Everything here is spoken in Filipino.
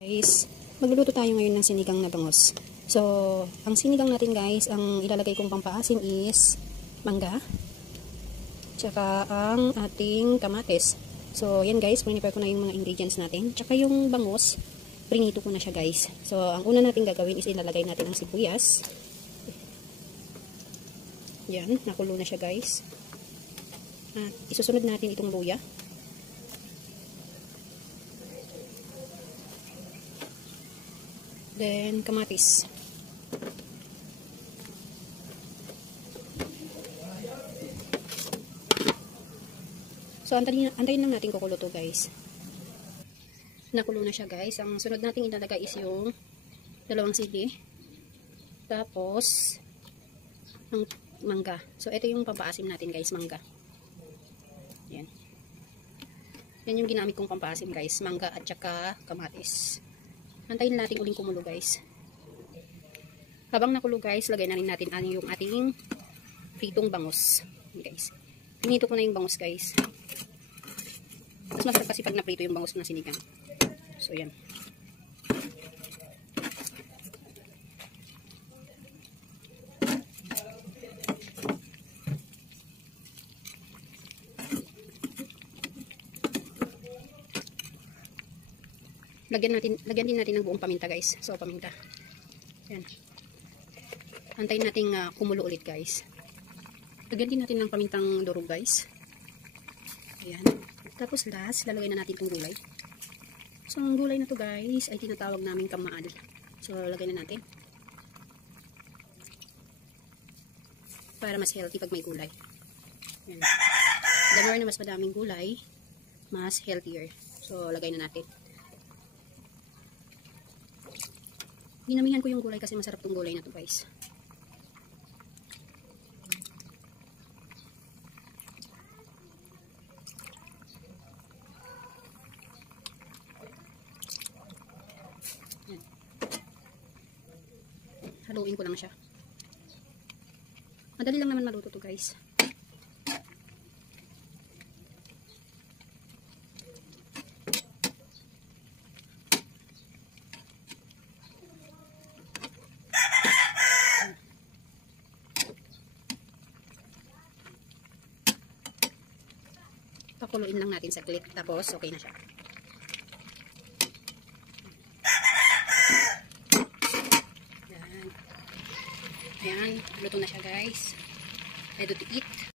Guys, magluluto tayo ngayon ng sinigang na bangus. So, ang sinigang natin guys, ang ilalagay kong pampaasim is mangga, tsaka ang ating kamatis. So, yan guys, prepare ko na yung mga ingredients natin. Tsaka yung bangus, prinito ko na siya guys. So, ang una natin gagawin is ilalagay natin ang sibuyas. Yan, nakulo na siya guys. At isusunod natin itong luya. Then, kamatis. So, antayin lang natin kukulo to guys. Nakulo na siya guys. Ang sunod natin ilalagay is yung dalawang sili. Tapos, ang mangga. So, ito yung pampaasim natin guys, mangga. Yan. Yan yung ginamit kong pampaasim guys, mangga at saka kamatis. Antayin natin uling kumulo guys. Habang nakulo guys, lagay na rin natin yung ating pritong bangus. Guys. Pinito ko na yung bangus guys. Mas masarap kasi pag naprito yung bangus na sinigang. So yan. Lagyan din natin ng buong paminta guys. So paminta. Yan. Antayin nating kumulo ulit guys. Lagyan din natin ng pamintang durog guys. Ayan. Tapos last, lalagay na natin itong gulay. So ang gulay na to guys ay tinatawag namin kamaal. So lagay na natin. Para mas healthy pag may gulay. Yan. The more na mas madaming gulay, mas healthier. So lagay na natin. Dinamihan ko yung gulay kasi masarap tong gulay na to guys. Yan. Haluin ko lang siya. Madali lang naman maluto to guys. Pakuluin lang natin sa clip tapos okay na siya. Yan. Ayan, luto na siya guys. Ready to eat.